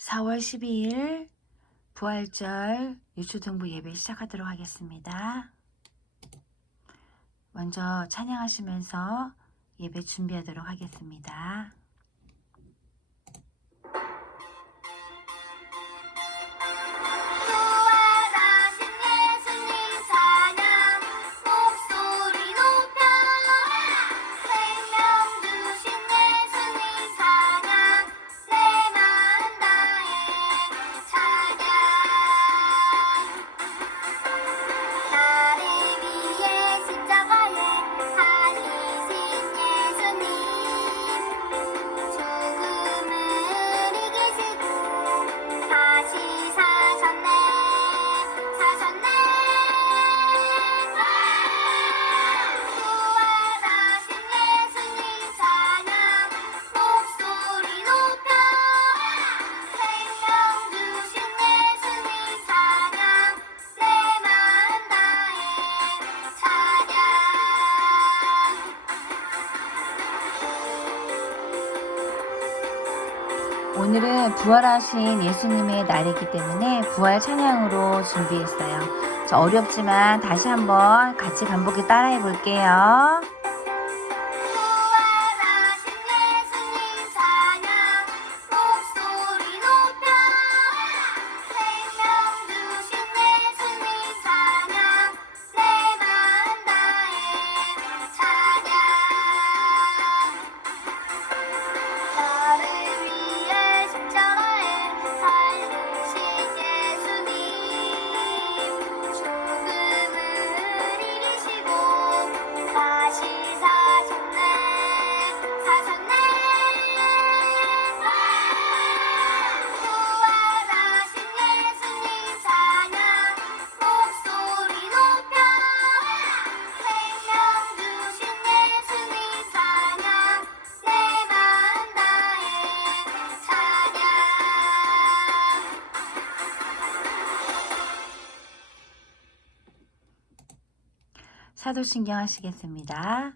4월 12일 부활절 유초등부 예배 시작하도록 하겠습니다. 먼저 찬양하시면서 예배 준비하도록 하겠습니다. 오늘은 부활하신 예수님의 날이기 때문에 부활 찬양으로 준비했어요. 어렵지만 다시 한번 같이 반복해 따라해 볼게요. 사도신경 하시겠습니다.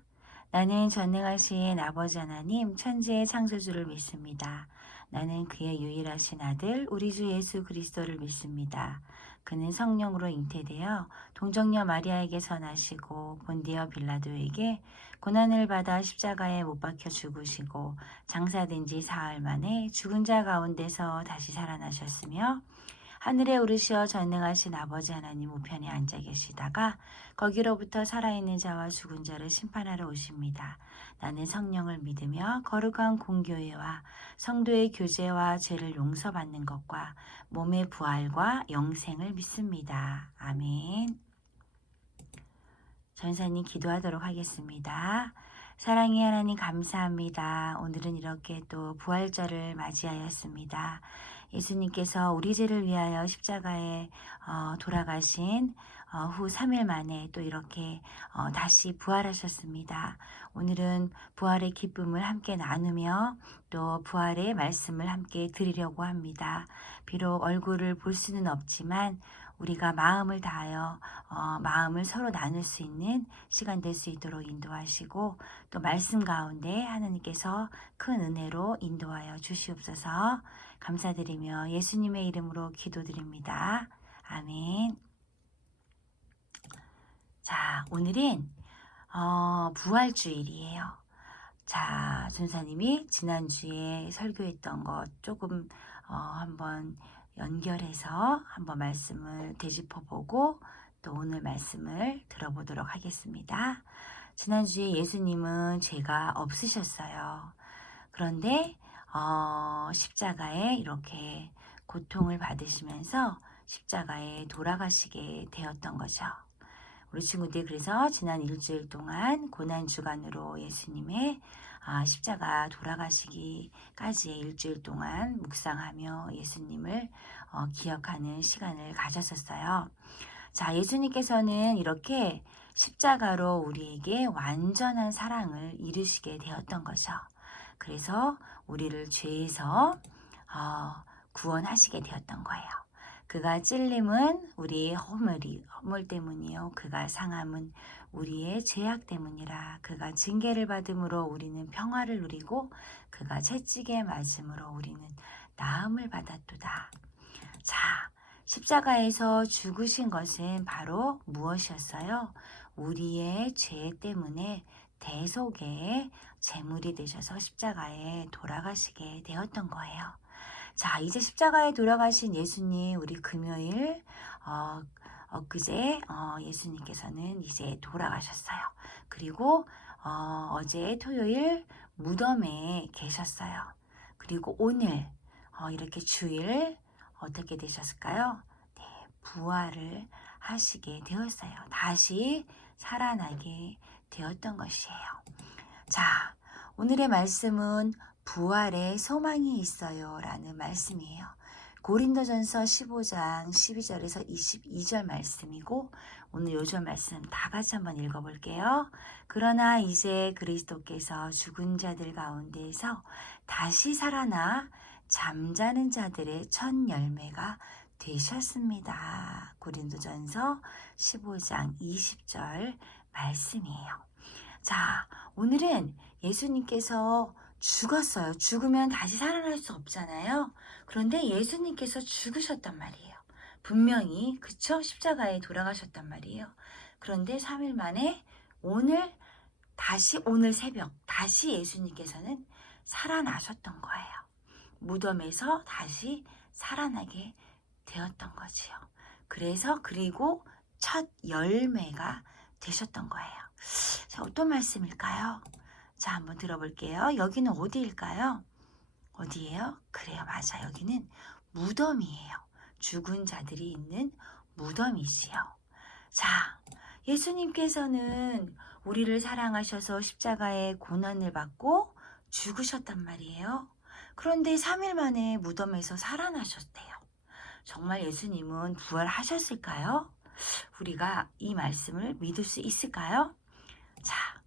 나는 전능하신 아버지 하나님 천지의 창조주를 믿습니다. 나는 그의 유일하신 아들 우리 주 예수 그리스도를 믿습니다. 그는 성령으로 잉태되어 동정녀 마리아에게서 나시고 본디어 빌라도에게 고난을 받아 십자가에 못 박혀 죽으시고 장사된 지 사흘 만에 죽은 자 가운데서 다시 살아나셨으며 하늘에 오르시어 전능하신 아버지 하나님 우편에 앉아 계시다가 거기로부터 살아있는 자와 죽은 자를 심판하러 오십니다. 나는 성령을 믿으며 거룩한 공교회와 성도의 교제와 죄를 용서받는 것과 몸의 부활과 영생을 믿습니다. 아멘. 전사님 기도하도록 하겠습니다. 사랑의 하나님 감사합니다. 오늘은 이렇게 또 부활절을 맞이하였습니다. 예수님께서 우리 죄를 위하여 십자가에 돌아가신 후 3일 만에 또 이렇게 다시 부활하셨습니다. 오늘은 부활의 기쁨을 함께 나누며 또 부활의 말씀을 함께 드리려고 합니다. 비록 얼굴을 볼 수는 없지만 우리가 마음을 다하여 마음을 서로 나눌 수 있는 시간 될 수 있도록 인도하시고 또 말씀 가운데 하나님께서 큰 은혜로 인도하여 주시옵소서. 감사드리며 예수님의 이름으로 기도드립니다. 아멘. 자, 오늘은 부활주일이에요. 자, 전사님이 지난주에 설교했던 것 조금 한번 연결해서 한번 말씀을 되짚어보고 또 오늘 말씀을 들어보도록 하겠습니다. 지난주에 예수님은 죄가 없으셨어요. 그런데 십자가에 이렇게 고통을 받으시면서 십자가에 돌아가시게 되었던 거죠. 우리 친구들이 그래서 지난 일주일 동안 고난주간으로 예수님의 십자가 돌아가시기까지의 일주일 동안 묵상하며 예수님을 기억하는 시간을 가졌었어요. 자, 예수님께서는 이렇게 십자가로 우리에게 완전한 사랑을 이루시게 되었던 거죠. 그래서 우리를 죄에서 구원하시게 되었던 거예요. 그가 찔림은 우리의 허물 때문이요. 그가 상함은 우리의 죄악 때문이라. 그가 징계를 받음으로 우리는 평화를 누리고 그가 채찍에 맞음으로 우리는 나음을 받았도다. 자, 십자가에서 죽으신 것은 바로 무엇이었어요? 우리의 죄 때문에 대속의 제물이 되셔서 십자가에 돌아가시게 되었던 거예요. 자, 이제 십자가에 돌아가신 예수님, 우리 금요일 엊그제 예수님께서는 이제 돌아가셨어요. 그리고 어제 토요일 무덤에 계셨어요. 그리고 오늘 이렇게 주일 어떻게 되셨을까요? 네, 부활을 하시게 되었어요. 다시 살아나게 되었던 것이에요. 자, 오늘의 말씀은 부활의 소망이 있어요 라는 말씀이에요. 고린도전서 15장 12절에서 22절 말씀이고, 오늘 요절 말씀 다 같이 한번 읽어볼게요. 그러나 이제 그리스도께서 죽은 자들 가운데에서 다시 살아나 잠자는 자들의 첫 열매가 되셨습니다. 고린도전서 15장 20절 말씀이에요. 자, 오늘은 예수님께서 죽었어요. 죽으면 다시 살아날 수 없잖아요. 그런데 예수님께서 죽으셨단 말이에요. 분명히, 그쵸? 십자가에 돌아가셨단 말이에요. 그런데 3일 만에 오늘 새벽 다시 예수님께서는 살아나셨던 거예요. 무덤에서 다시 살아나게 되었던 거지요. 그리고 첫 열매가 되셨던 거예요. 자, 어떤 말씀일까요? 자, 한번 들어볼게요. 여기는 어디일까요? 어디예요? 그래요, 맞아. 여기는 무덤이에요. 죽은 자들이 있는 무덤이지요. 자, 예수님께서는 우리를 사랑하셔서 십자가의 고난을 받고 죽으셨단 말이에요. 그런데 3일 만에 무덤에서 살아나셨대요. 정말 예수님은 부활하셨을까요? 우리가 이 말씀을 믿을 수 있을까요? 자,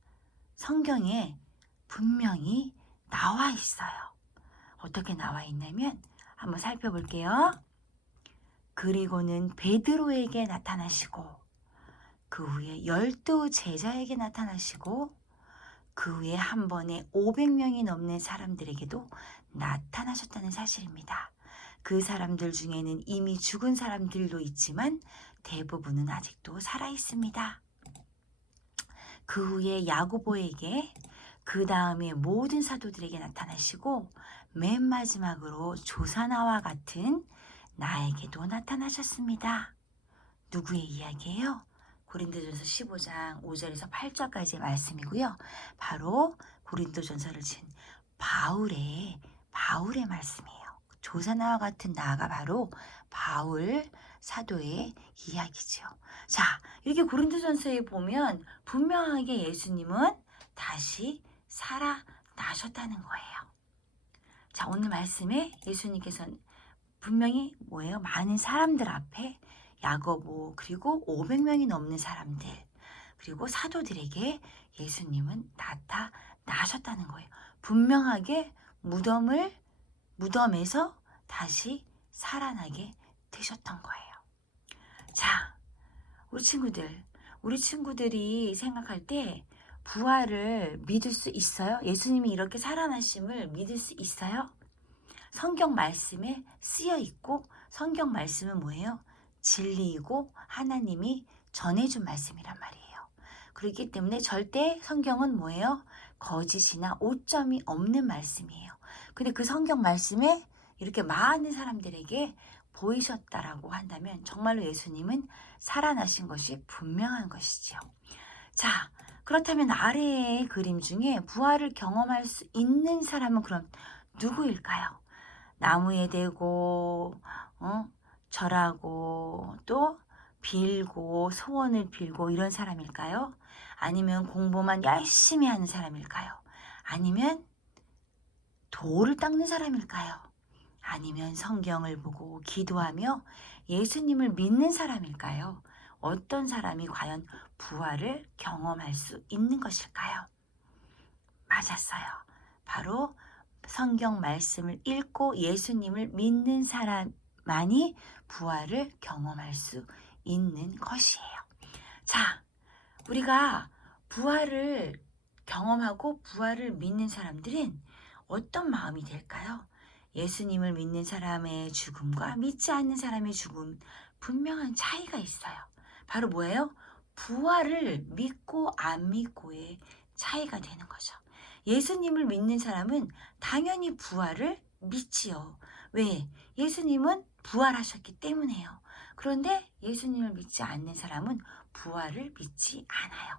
성경에 분명히 나와 있어요. 어떻게 나와 있냐면 한번 살펴볼게요. 그리고는 베드로에게 나타나시고, 그 후에 12 제자에게 나타나시고, 그 후에 한 번에 500명이 넘는 사람들에게도 나타나셨다는 사실입니다. 그 사람들 중에는 이미 죽은 사람들도 있지만 대부분은 아직도 살아 있습니다. 그 후에 야고보에게, 그 다음에 모든 사도들에게 나타나시고, 맨 마지막으로 조사나와 같은 나에게도 나타나셨습니다. 누구의 이야기예요? 고린도전서 15장 5절에서 8절까지의 말씀이고요. 바로 고린도전서를 친 바울의 말씀이에요. 조사나와 같은 나가 바로 바울 사도의 이야기죠. 자, 이렇게 고린도전서에 보면 분명하게 예수님은 다시 살아나셨다는 거예요. 자, 오늘 말씀에 예수님께서는 분명히 뭐예요? 많은 사람들 앞에 야고보, 그리고 500명이 넘는 사람들, 그리고 사도들에게 예수님은 나타나셨다는 거예요. 분명하게 무덤에서 다시 살아나게 되셨던 거예요. 자, 우리 친구들이 생각할 때 부활을 믿을 수 있어요? 예수님이 이렇게 살아나심을 믿을 수 있어요? 성경 말씀에 쓰여 있고, 성경 말씀은 뭐예요? 진리이고 하나님이 전해준 말씀이란 말이에요. 그렇기 때문에 절대 성경은 뭐예요? 거짓이나 오점이 없는 말씀이에요. 근데 그 성경 말씀에 이렇게 많은 사람들에게 보이셨다라고 한다면 정말로 예수님은 살아나신 것이 분명한 것이지요. 자, 그렇다면 아래의 그림 중에 부활을 경험할 수 있는 사람은 그럼 누구일까요? 나무에 대고 절하고 또 빌고 소원을 빌고 이런 사람일까요? 아니면 공부만 열심히 하는 사람일까요? 아니면 돌을 닦는 사람일까요? 아니면 성경을 보고 기도하며 예수님을 믿는 사람일까요? 어떤 사람이 과연 부활을 경험할 수 있는 것일까요? 맞았어요. 바로 성경 말씀을 읽고 예수님을 믿는 사람만이 부활을 경험할 수 있는 것이에요. 자, 우리가 부활을 경험하고 부활을 믿는 사람들은 어떤 마음이 될까요? 예수님을 믿는 사람의 죽음과 믿지 않는 사람의 죽음, 분명한 차이가 있어요. 바로 뭐예요? 부활을 믿고 안 믿고의 차이가 되는 거죠. 예수님을 믿는 사람은 당연히 부활을 믿지요. 왜? 예수님은 부활하셨기 때문에요. 그런데 예수님을 믿지 않는 사람은 부활을 믿지 않아요.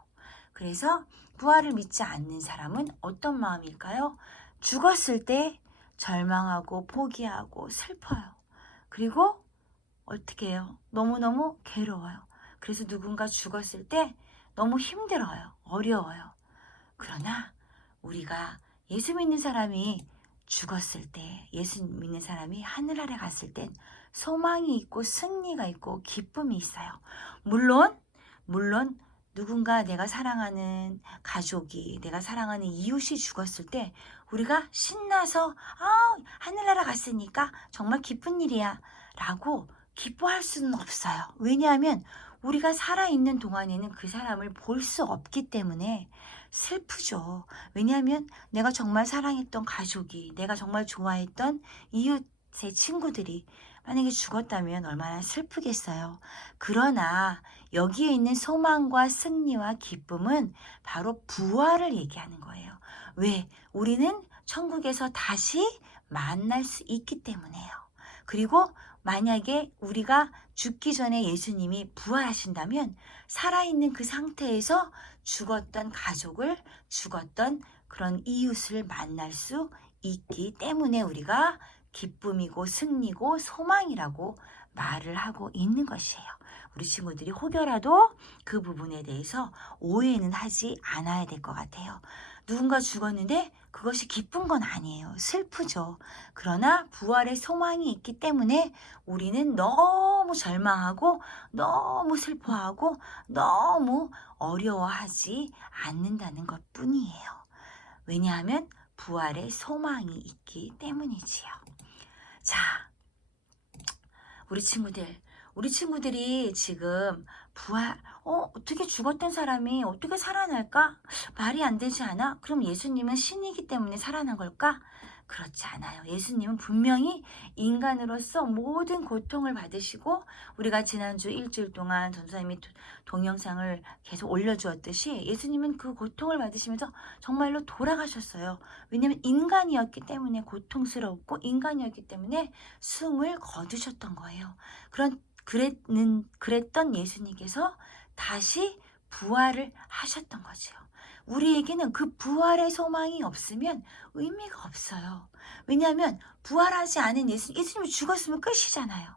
그래서 부활을 믿지 않는 사람은 어떤 마음일까요? 죽었을 때 절망하고 포기하고 슬퍼요. 그리고 어떻게 해요? 너무너무 괴로워요. 그래서 누군가 죽었을 때 너무 힘들어요. 어려워요. 그러나 우리가 예수 믿는 사람이 죽었을 때, 예수 믿는 사람이 하늘나라에 갔을 땐 소망이 있고 승리가 있고 기쁨이 있어요. 물론 누군가 내가 사랑하는 가족이, 내가 사랑하는 이웃이 죽었을 때 우리가 신나서 하늘나라 갔으니까 정말 기쁜 일이야 라고 기뻐할 수는 없어요. 왜냐하면 우리가 살아있는 동안에는 그 사람을 볼 수 없기 때문에 슬프죠. 왜냐하면 내가 정말 사랑했던 가족이, 내가 정말 좋아했던 이웃의 친구들이 만약에 죽었다면 얼마나 슬프겠어요. 그러나 여기에 있는 소망과 승리와 기쁨은 바로 부활을 얘기하는 거예요. 왜? 우리는 천국에서 다시 만날 수 있기 때문에요. 그리고 만약에 우리가 죽기 전에 예수님이 부활하신다면 살아있는 그 상태에서 죽었던 가족을, 죽었던 그런 이웃을 만날 수 있기 때문에 우리가 기쁨이고 승리고 소망이라고 말을 하고 있는 것이에요. 우리 친구들이 혹여라도 그 부분에 대해서 오해는 하지 않아야 될 것 같아요. 누군가 죽었는데 그것이 기쁜 건 아니에요. 슬프죠. 그러나 부활의 소망이 있기 때문에 우리는 너무 절망하고 너무 슬퍼하고 너무 어려워하지 않는다는 것 뿐이에요. 왜냐하면 부활의 소망이 있기 때문이지요. 자, 우리 친구들이 지금 어떻게 죽었던 사람이 어떻게 살아날까? 말이 안 되지 않아? 그럼 예수님은 신이기 때문에 살아난 걸까? 그렇지 않아요. 예수님은 분명히 인간으로서 모든 고통을 받으시고, 우리가 지난주 일주일 동안 전사님이 동영상을 계속 올려주었듯이 예수님은 그 고통을 받으시면서 정말로 돌아가셨어요. 왜냐하면 인간이었기 때문에 고통스럽고 인간이었기 때문에 숨을 거두셨던 거예요. 그랬던 예수님께서 다시 부활을 하셨던 거죠. 우리에게는 그 부활의 소망이 없으면 의미가 없어요. 왜냐하면 부활하지 않은 예수님이 죽었으면 끝이잖아요.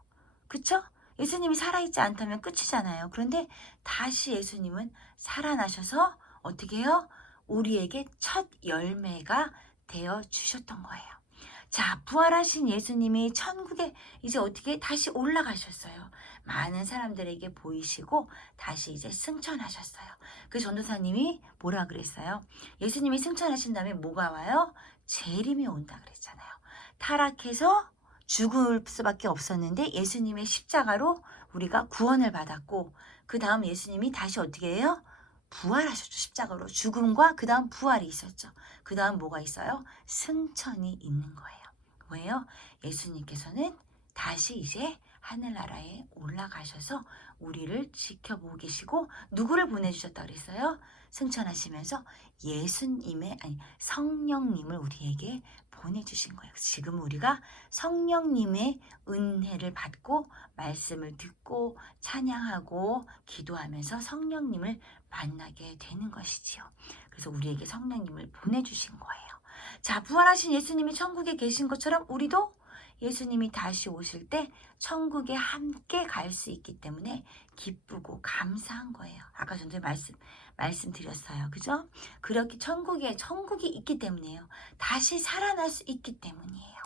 그쵸? 예수님이 살아있지 않다면 끝이잖아요. 그런데 다시 예수님은 살아나셔서 어떻게 해요? 우리에게 첫 열매가 되어 주셨던 거예요. 자, 부활하신 예수님이 천국에 이제 어떻게 다시 올라가셨어요. 많은 사람들에게 보이시고 다시 이제 승천하셨어요. 그 전도사님이 뭐라 그랬어요? 예수님이 승천하신 다음에 뭐가 와요? 재림이 온다 그랬잖아요. 타락해서 죽을 수밖에 없었는데 예수님의 십자가로 우리가 구원을 받았고, 그 다음 예수님이 다시 어떻게 해요? 부활하셨죠. 십자가로. 죽음과 그 다음 부활이 있었죠. 그 다음 뭐가 있어요? 승천이 있는 거예요. 뭐예요? 예수님께서는 다시 이제 하늘나라에 올라가셔서 우리를 지켜보고 계시고, 누구를 보내주셨다 그랬어요? 승천하시면서 성령님을 우리에게 보내주신 거예요. 지금 우리가 성령님의 은혜를 받고 말씀을 듣고 찬양하고 기도하면서 성령님을 만나게 되는 것이지요. 그래서 우리에게 성령님을 보내주신 거예요. 자, 부활하신 예수님이 천국에 계신 것처럼 우리도 예수님이 다시 오실 때 천국에 함께 갈 수 있기 때문에 기쁘고 감사한 거예요. 아까 전에 말씀드렸어요. 그죠? 그렇게 천국이 있기 때문이에요. 다시 살아날 수 있기 때문이에요.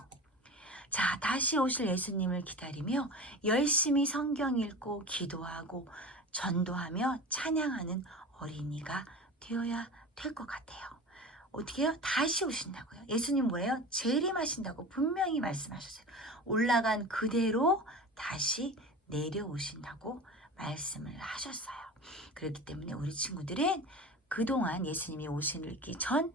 자, 다시 오실 예수님을 기다리며 열심히 성경 읽고 기도하고 전도하며 찬양하는 어린이가 되어야 될 것 같아요. 어떻게 해요? 다시 오신다고요. 예수님 뭐래요? 재림하신다고 분명히 말씀하셨어요. 올라간 그대로 다시 내려오신다고 말씀을 하셨어요. 그렇기 때문에 우리 친구들은 그동안 예수님이 오시기 전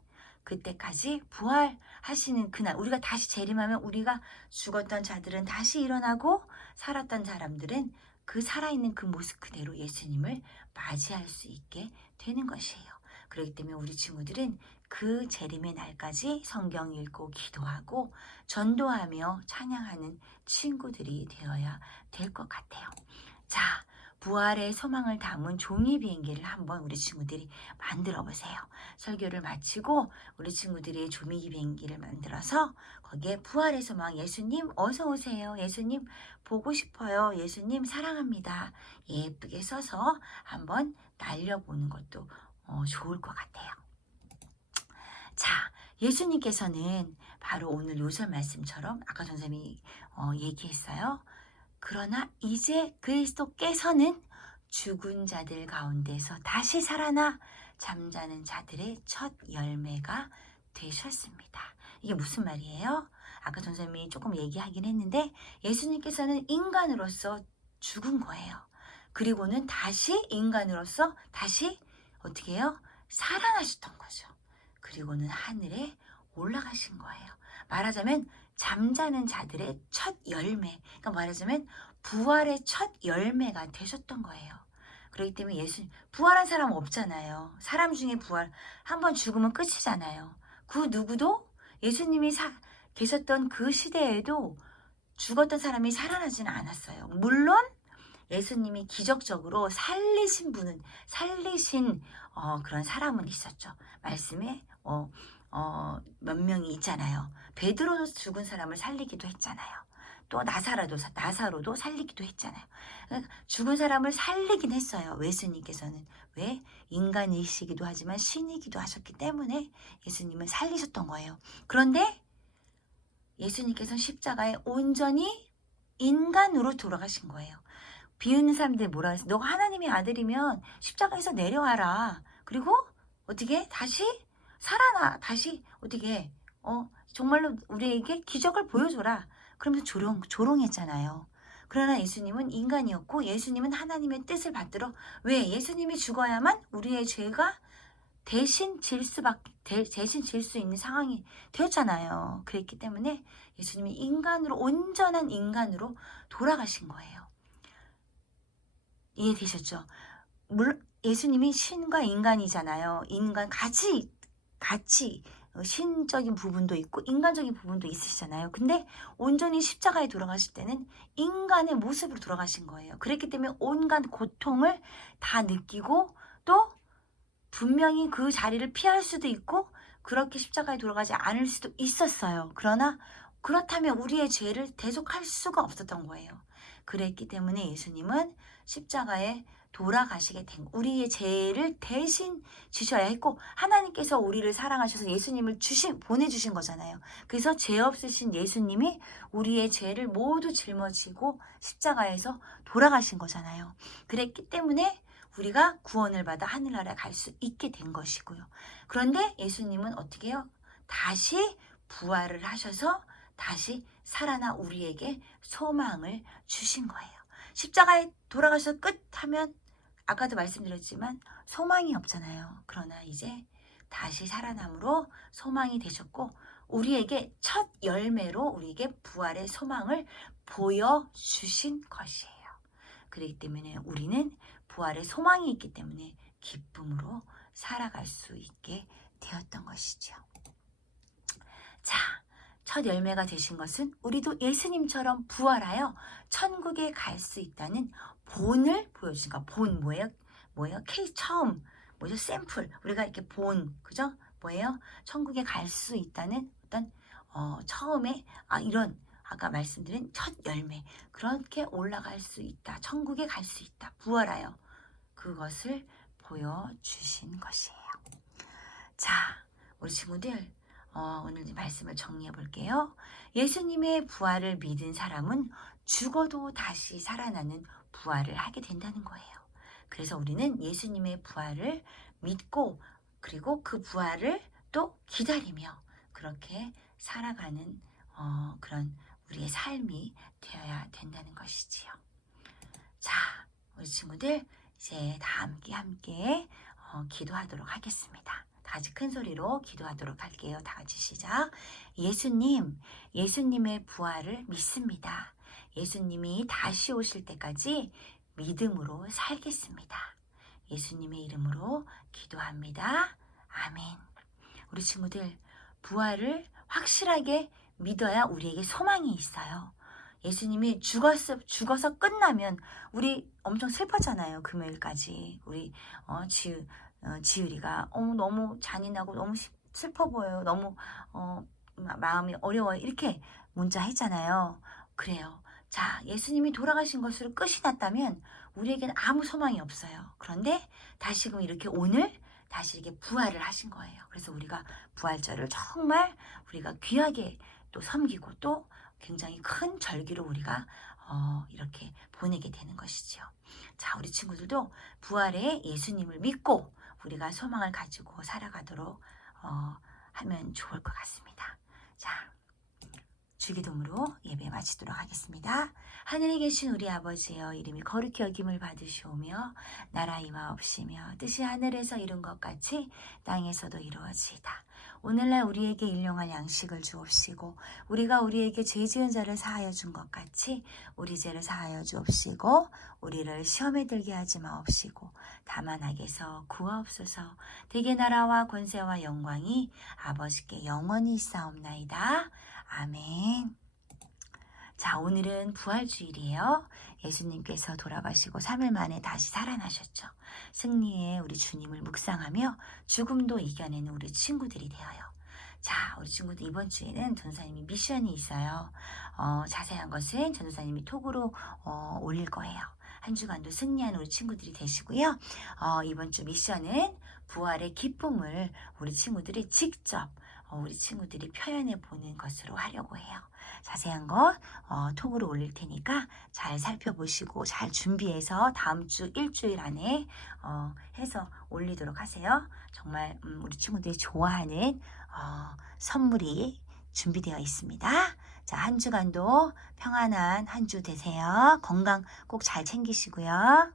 그때까지 부활하시는 그날, 우리가 다시 재림하면 우리가 죽었던 자들은 다시 일어나고 살았던 사람들은 그 살아있는 그 모습 그대로 예수님을 맞이할 수 있게 되는 것이에요. 그렇기 때문에 우리 친구들은 그 재림의 날까지 성경 읽고 기도하고 전도하며 찬양하는 친구들이 되어야 될 것 같아요. 자, 부활의 소망을 담은 종이 비행기를 한번 우리 친구들이 만들어 보세요. 설교를 마치고 우리 친구들이 종이 비행기를 만들어서 거기에 부활의 소망, 예수님 어서 오세요. 예수님 보고 싶어요. 예수님 사랑합니다. 예쁘게 써서 한번 날려보는 것도 좋을 것 같아요. 자, 예수님께서는 바로 오늘 요절 말씀처럼 아까 선생님이 얘기했어요. 그러나 이제 그리스도께서는 죽은 자들 가운데서 다시 살아나 잠자는 자들의 첫 열매가 되셨습니다. 이게 무슨 말이에요? 아까 선생님이 조금 얘기하긴 했는데 예수님께서는 인간으로서 죽은 거예요. 그리고는 다시 인간으로서 다시 어떻게 해요? 살아나셨던 거죠. 그리고는 하늘에 올라가신 거예요. 말하자면 잠자는 자들의 첫 열매, 그러니까 말하자면 부활의 첫 열매가 되셨던 거예요. 그렇기 때문에 부활한 사람 없잖아요. 사람 중에 부활, 한번 죽으면 끝이잖아요. 그 누구도 예수님이 계셨던 그 시대에도 죽었던 사람이 살아나지는 않았어요. 물론 예수님이 기적적으로 살리신 그런 사람은 있었죠. 말씀에 몇 명이 있잖아요. 베드로도 죽은 사람을 살리기도 했잖아요. 또 나사로도 살리기도 했잖아요. 그러니까 죽은 사람을 살리긴 했어요. 예수님께서는. 왜? 인간이시기도 하지만 신이기도 하셨기 때문에 예수님은 살리셨던 거예요. 그런데 예수님께서는 십자가에 온전히 인간으로 돌아가신 거예요. 비웃는 사람들이 뭐라 해서 너가 하나님의 아들이면 십자가에서 내려와라. 그리고 어떻게 다시 살아나. 다시 어떻게 정말로 우리에게 기적을 보여줘라. 그러면서 조롱했잖아요. 그러나 예수님은 인간이었고 예수님은 하나님의 뜻을 받들어 왜? 예수님이 죽어야만 우리의 죄가 대신 질 수 있는 상황이 되었잖아요. 그랬기 때문에 예수님이 온전한 인간으로 돌아가신 거예요. 이해되셨죠? 물론 예수님이 신과 인간이잖아요. 인간 같이 신적인 부분도 있고 인간적인 부분도 있으시잖아요. 근데 온전히 십자가에 돌아가실 때는 인간의 모습으로 돌아가신 거예요. 그랬기 때문에 온갖 고통을 다 느끼고 또 분명히 그 자리를 피할 수도 있고 그렇게 십자가에 돌아가지 않을 수도 있었어요. 그러나 그렇다면 우리의 죄를 대속할 수가 없었던 거예요. 그랬기 때문에 예수님은 십자가에 돌아가시게 된 우리의 죄를 대신 지셔야 했고 하나님께서 우리를 사랑하셔서 예수님을 보내주신 거잖아요. 그래서 죄 없으신 예수님이 우리의 죄를 모두 짊어지고 십자가에서 돌아가신 거잖아요. 그랬기 때문에 우리가 구원을 받아 하늘나라에 갈 수 있게 된 것이고요. 그런데 예수님은 어떻게 해요? 다시 부활을 하셔서 다시 살아나 우리에게 소망을 주신 거예요. 십자가에 돌아가셔서 끝 하면 아까도 말씀드렸지만 소망이 없잖아요. 그러나 이제 다시 살아남으로 소망이 되셨고 우리에게 첫 열매로 우리에게 부활의 소망을 보여주신 것이에요. 그렇기 때문에 우리는 부활의 소망이 있기 때문에 기쁨으로 살아갈 수 있게 되었던 것이죠. 자, 첫 열매가 되신 것은 우리도 예수님처럼 부활하여 천국에 갈 수 있다는 본을 보여주신 거. 본 뭐예요? 케이스 처음 뭐죠? 샘플. 우리가 이렇게 그죠? 뭐예요? 천국에 갈 수 있다는 어떤 처음에 이런 아까 말씀드린 첫 열매. 그렇게 올라갈 수 있다. 천국에 갈 수 있다. 부활하여 그것을 보여주신 것이에요. 자, 우리 친구들 오늘 말씀을 정리해 볼게요. 예수님의 부활을 믿은 사람은 죽어도 다시 살아나는 부활을 하게 된다는 거예요. 그래서 우리는 예수님의 부활을 믿고 그리고 그 부활을 또 기다리며 그렇게 살아가는 그런 우리의 삶이 되어야 된다는 것이지요. 자, 우리 친구들 이제 다 함께 기도하도록 하겠습니다. 다 같이 큰 소리로 기도하도록 할게요. 다 같이 시작. 예수님의 부활을 믿습니다. 예수님이 다시 오실 때까지 믿음으로 살겠습니다. 예수님의 이름으로 기도합니다. 아멘. 우리 친구들, 부활을 확실하게 믿어야 우리에게 소망이 있어요. 예수님이 죽어서 끝나면 우리 엄청 슬퍼잖아요. 금요일까지. 우리 지율이가 너무 잔인하고 너무 슬퍼 보여요. 너무 마음이 어려워요. 이렇게 문자 했잖아요. 그래요. 자, 예수님이 돌아가신 것으로 끝이 났다면 우리에게는 아무 소망이 없어요. 그런데 다시금 이렇게 오늘 다시 이렇게 부활을 하신 거예요. 그래서 우리가 부활절을 정말 우리가 귀하게 또 섬기고 또 굉장히 큰 절기로 우리가 이렇게 보내게 되는 것이죠. 자, 우리 친구들도 부활의 예수님을 믿고 우리가 소망을 가지고 살아가도록 하면 좋을 것 같습니다. 자, 주기도문으로 예배 마치도록 하겠습니다. 하늘에 계신 우리 아버지여, 이름이 거룩히 여김을 받으시오며 나라 임하옵시며 뜻이 하늘에서 이룬 것 같이 땅에서도 이루어지이다. 오늘날 우리에게 일용할 양식을 주옵시고 우리가 우리에게 죄 지은 자를 사하여 준 것 같이 우리 죄를 사하여 주옵시고 우리를 시험에 들게 하지 마옵시고 다만 악에서 구하옵소서. 대개 나라와 권세와 영광이 아버지께 영원히 있사옵나이다. 아멘. 자, 오늘은 부활주일이에요. 예수님께서 돌아가시고 3일 만에 다시 살아나셨죠. 승리의 우리 주님을 묵상하며 죽음도 이겨내는 우리 친구들이 되어요. 자, 우리 친구들 이번 주에는 전도사님이 미션이 있어요. 자세한 것은 전도사님이 톡으로 올릴 거예요. 한 주간도 승리하는 우리 친구들이 되시고요. 이번 주 미션은 부활의 기쁨을 우리 친구들이 직접 우리 친구들이 표현해 보는 것으로 하려고 해요. 자세한 거 톡으로 올릴 테니까 잘 살펴보시고 잘 준비해서 다음 주 일주일 안에 해서 올리도록 하세요. 정말 우리 친구들이 좋아하는 선물이 준비되어 있습니다. 자, 한 주간도 평안한 한 주 되세요. 건강 꼭 잘 챙기시고요.